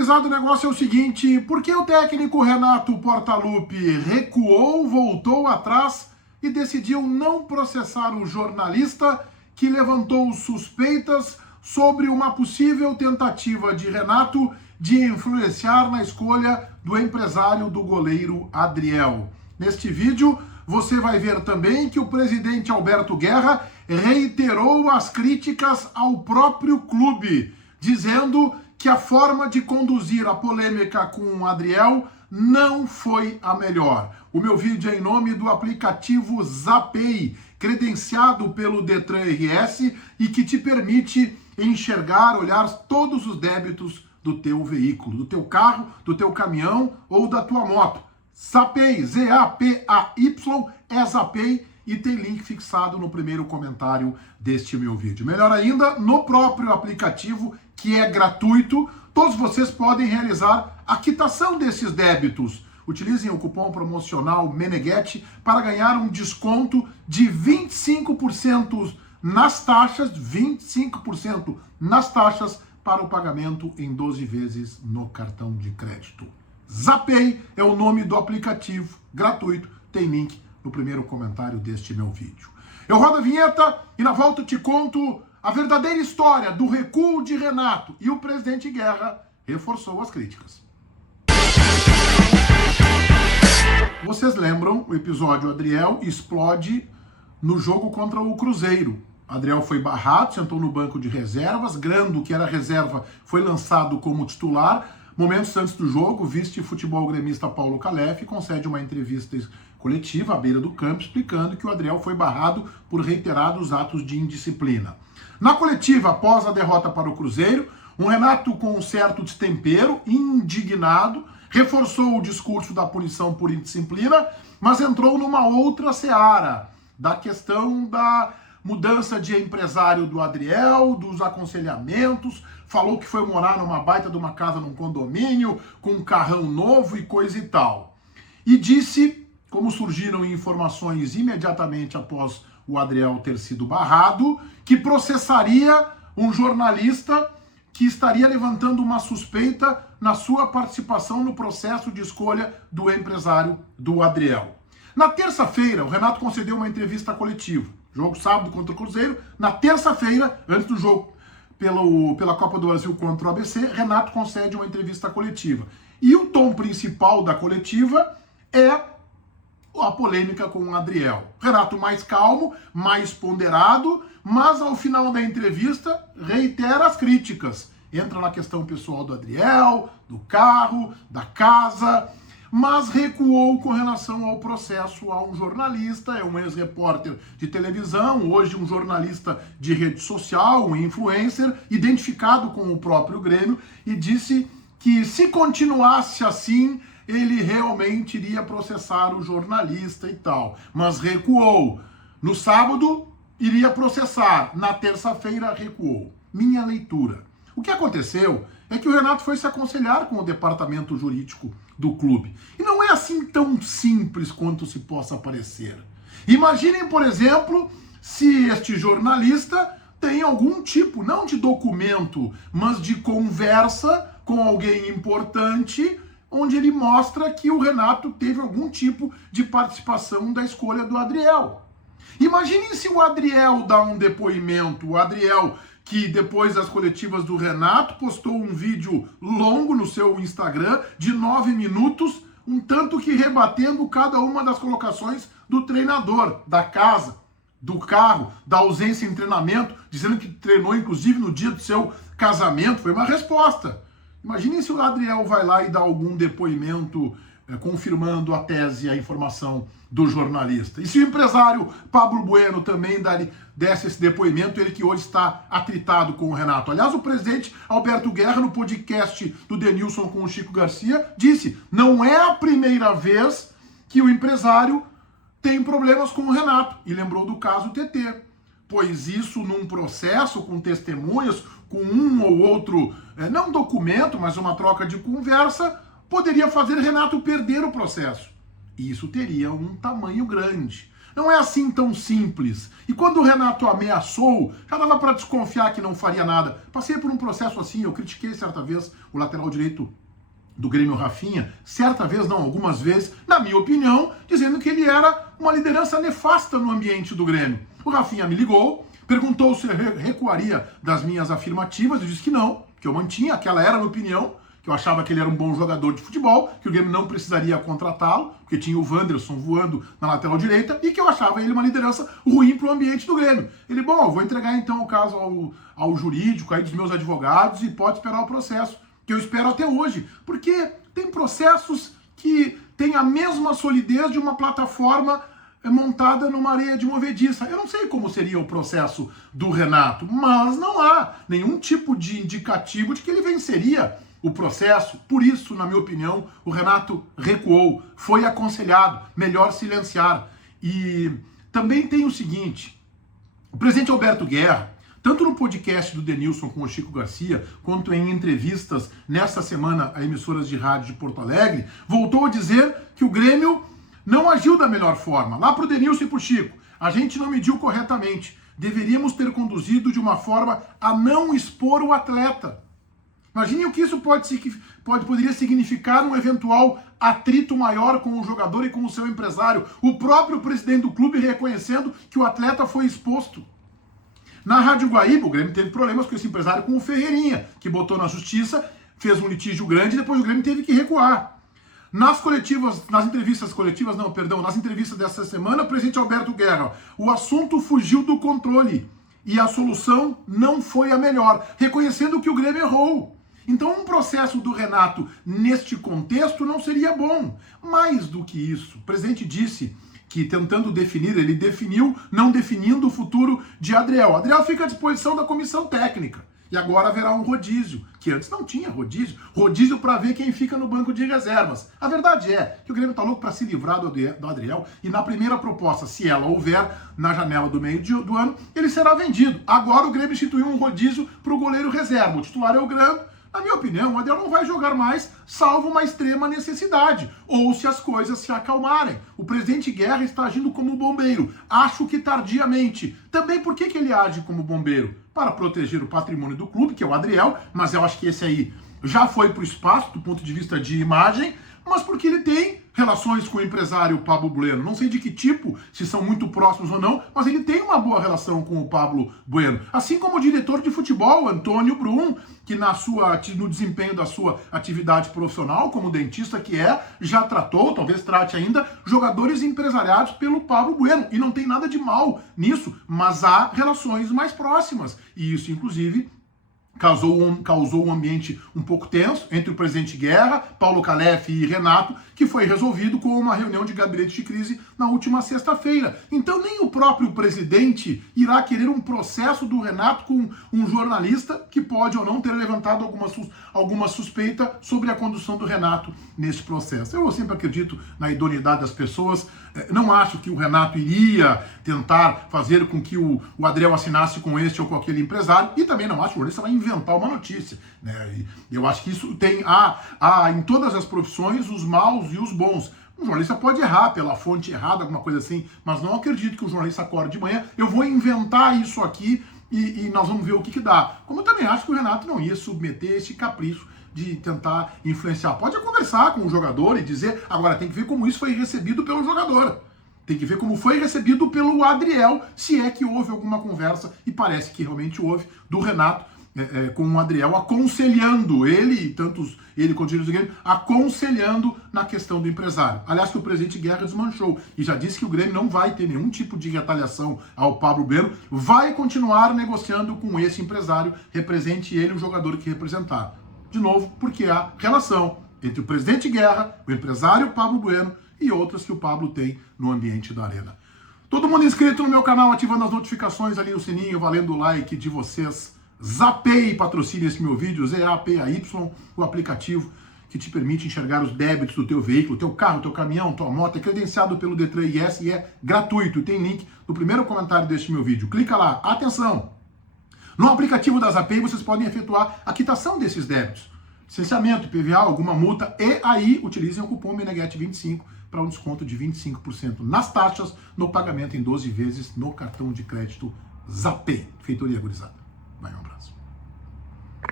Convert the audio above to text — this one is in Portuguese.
gurizada, o negócio é o seguinte: por que o técnico Renato Portaluppi recuou, voltou atrás e decidiu não processar o jornalista que levantou suspeitas sobre uma possível tentativa de Renato de influenciar na escolha do empresário do goleiro Adriel? Neste vídeo, você vai ver também que o presidente Alberto Guerra reiterou as críticas ao próprio clube, dizendo que a forma de conduzir a polêmica com o Adriel não foi a melhor. O meu vídeo é em nome do aplicativo Zapay, credenciado pelo Detran RS e que te permite enxergar, olhar todos os débitos do teu veículo, do teu carro, do teu caminhão ou da tua moto. Zapay, Z-A-P-A-Y, é Zapay e tem link fixado no primeiro comentário deste meu vídeo. Melhor ainda, no próprio aplicativo, que é gratuito, todos vocês podem realizar a quitação desses débitos. Utilizem o cupom promocional Meneghetti para ganhar um desconto de 25% nas taxas, 25% nas taxas para o pagamento em 12 vezes no cartão de crédito. Zapay é o nome do aplicativo, gratuito, tem link no primeiro comentário deste meu vídeo. Eu rodo a vinheta e na volta eu te conto a verdadeira história do recuo de Renato, e o presidente Guerra reforçou as críticas. Vocês lembram, o episódio Adriel explode no jogo contra o Cruzeiro. Adriel foi barrado, sentou no banco de reservas, Grando, que era reserva, foi lançado como titular. Momentos antes do jogo, o vice-futebol gremista Paulo Calef concede uma entrevista coletiva à beira do campo, explicando que o Adriel foi barrado por reiterados atos de indisciplina. Na coletiva, após a derrota para o Cruzeiro, um Renato com um certo destempero, indignado, reforçou o discurso da punição por indisciplina, mas entrou numa outra seara, da questão da mudança de empresário do Adriel, dos aconselhamentos, falou que foi morar numa baita de uma casa num condomínio, com um carrão novo e coisa e tal. E disse, como surgiram informações imediatamente após o Adriel ter sido barrado, que processaria um jornalista que estaria levantando uma suspeita na sua participação no processo de escolha do empresário do Adriel. Na terça-feira, o Renato concedeu uma entrevista coletiva. Jogo sábado contra o Cruzeiro. Na terça-feira, antes do jogo pela Copa do Brasil contra o ABC, Renato concede uma entrevista coletiva. E o tom principal da coletiva é a polêmica com o Adriel. Renato mais calmo, mais ponderado, mas ao final da entrevista reitera as críticas. Entra na questão pessoal do Adriel, do carro, da casa, mas recuou com relação ao processo a um jornalista, é um ex-repórter de televisão, hoje um jornalista de rede social, um influencer, identificado com o próprio Grêmio, e disse que se continuasse assim, ele realmente iria processar o jornalista e tal, mas recuou. No sábado, iria processar. Na terça-feira, recuou. Minha leitura. O que aconteceu é que o Renato foi se aconselhar com o departamento jurídico do clube. E não é assim tão simples quanto se possa parecer. Imaginem, por exemplo, se este jornalista tem algum tipo, não de documento, mas de conversa com alguém importante, onde ele mostra que o Renato teve algum tipo de participação da escolha do Adriel. Imaginem se o Adriel dá um depoimento, o Adriel que depois das coletivas do Renato postou um vídeo longo no seu Instagram de 9 minutos, um tanto que rebatendo cada uma das colocações do treinador, da casa, do carro, da ausência em treinamento, dizendo que treinou inclusive no dia do seu casamento. Foi uma resposta. Imaginem se o Adriel vai lá e dá algum depoimento confirmando a tese e a informação do jornalista. E se o empresário Pablo Bueno também desse esse depoimento, ele que hoje está atritado com o Renato. Aliás, o presidente Alberto Guerra, no podcast do Denilson com o Chico Garcia, disse: não é a primeira vez que o empresário tem problemas com o Renato. E lembrou do caso TT. Pois isso num processo com testemunhas, com um ou outro, não documento, mas uma troca de conversa, poderia fazer Renato perder o processo. E isso teria um tamanho grande. Não é assim tão simples. E quando o Renato ameaçou, já dava para desconfiar que não faria nada. Passei por um processo assim, eu critiquei certa vez o lateral direito do Grêmio, Rafinha, certa vez, não, algumas vezes, na minha opinião, dizendo que ele era uma liderança nefasta no ambiente do Grêmio. O Rafinha me ligou, perguntou se eu recuaria das minhas afirmativas, eu disse que não, que eu mantinha, aquela era a minha opinião, que eu achava que ele era um bom jogador de futebol, que o Grêmio não precisaria contratá-lo, porque tinha o Wanderson voando na lateral direita, e que eu achava ele uma liderança ruim para o ambiente do Grêmio. Ele, bom, eu vou entregar então o caso ao jurídico, aí dos meus advogados, e pode esperar o processo, que eu espero até hoje, porque tem processos que têm a mesma solidez de uma plataforma montada numa areia de movediça. Eu não sei como seria o processo do Renato, mas não há nenhum tipo de indicativo de que ele venceria o processo. Por isso, na minha opinião, o Renato recuou, foi aconselhado, melhor silenciar. E também tem o seguinte, o presidente Alberto Guerra, tanto no podcast do Denilson com o Chico Garcia, quanto em entrevistas nesta semana a emissoras de rádio de Porto Alegre, voltou a dizer que o Grêmio não agiu da melhor forma. Lá para o Denilson e para o Chico, a gente não mediu corretamente. Deveríamos ter conduzido de uma forma a não expor o atleta. Imagine o que isso poderia significar um eventual atrito maior com o jogador e com o seu empresário. O próprio presidente do clube reconhecendo que o atleta foi exposto. Na Rádio Guaíba, o Grêmio teve problemas com esse empresário, com o Ferreirinha, que botou na justiça, fez um litígio grande e depois o Grêmio teve que recuar. Nas entrevistas dessa semana, o presidente Alberto Guerra, o assunto fugiu do controle e a solução não foi a melhor, reconhecendo que o Grêmio errou. Então um processo do Renato neste contexto não seria bom. Mais do que isso, o presidente disse que tentando definir, ele definiu, não definindo o futuro de Adriel. Adriel fica à disposição da comissão técnica. E agora haverá um rodízio, que antes não tinha rodízio. Rodízio para ver quem fica no banco de reservas. A verdade é que o Grêmio está louco para se livrar do Adriel. E na primeira proposta, se ela houver na janela do meio do ano, ele será vendido. Agora o Grêmio instituiu um rodízio para o goleiro reserva. O titular é o Grêmio. Na minha opinião, o Adriel não vai jogar mais, salvo uma extrema necessidade, ou se as coisas se acalmarem. O presidente Guerra está agindo como bombeiro, acho que tardiamente. Também por que ele age como bombeiro? Para proteger o patrimônio do clube, que é o Adriel, mas eu acho que esse aí já foi para o espaço do ponto de vista de imagem, mas porque ele tem relações com o empresário Pablo Bueno. Não sei de que tipo, se são muito próximos ou não, mas ele tem uma boa relação com o Pablo Bueno. Assim como o diretor de futebol, Antônio Brum, que no desempenho da sua atividade profissional, como dentista que é, já tratou, talvez trate ainda, jogadores empresariados pelo Pablo Bueno. E não tem nada de mal nisso, mas há relações mais próximas. E isso, inclusive, causou um ambiente um pouco tenso entre o presidente Guerra, Paulo Calef e Renato, que foi resolvido com uma reunião de gabinete de crise na última sexta-feira. Então nem o próprio presidente irá querer um processo do Renato com um jornalista que pode ou não ter levantado alguma suspeita sobre a condução do Renato nesse processo. Eu sempre acredito na idoneidade das pessoas, não acho que o Renato iria tentar fazer com que o Adriel assinasse com este ou com aquele empresário, e também não acho que o jornalista vai inventar uma notícia, né? Eu acho que isso tem em todas as profissões os maus e os bons. O jornalista pode errar pela fonte errada, alguma coisa assim, mas não acredito que o jornalista acorde de manhã, eu vou inventar isso aqui e nós vamos ver o que dá. Como eu também acho que o Renato não ia submeter esse capricho de tentar influenciar. Pode conversar com o jogador e dizer, agora tem que ver como isso foi recebido pelo jogador. Tem que ver como foi recebido pelo Adriel, se é que houve alguma conversa, e parece que realmente houve, do Renato com o Adriel, aconselhando ele, tanto ele quanto o dirigente do Grêmio, aconselhando na questão do empresário. Aliás, que o presidente Guerra desmanchou e já disse que o Grêmio não vai ter nenhum tipo de retaliação ao Pablo Bueno, vai continuar negociando com esse empresário, represente ele o jogador que representar. De novo, porque há relação entre o presidente Guerra, o empresário Pablo Bueno e outras que o Pablo tem no ambiente da Arena. Todo mundo inscrito no meu canal, ativando as notificações ali no sininho, valendo o like de vocês. Zapay patrocina esse meu vídeo, ZAPAY, o aplicativo que te permite enxergar os débitos do teu veículo, teu carro, teu caminhão, tua moto, é credenciado pelo Detran IS e é gratuito. Tem link no primeiro comentário deste meu vídeo. Clica lá, atenção! No aplicativo da Zapay vocês podem efetuar a quitação desses débitos. Licenciamento, IPVA, alguma multa, e aí utilizem o cupom MENEGHET25 para um desconto de 25% nas taxas, no pagamento em 12 vezes no cartão de crédito Zapay. Feitoria gurizada. Vai, um abraço.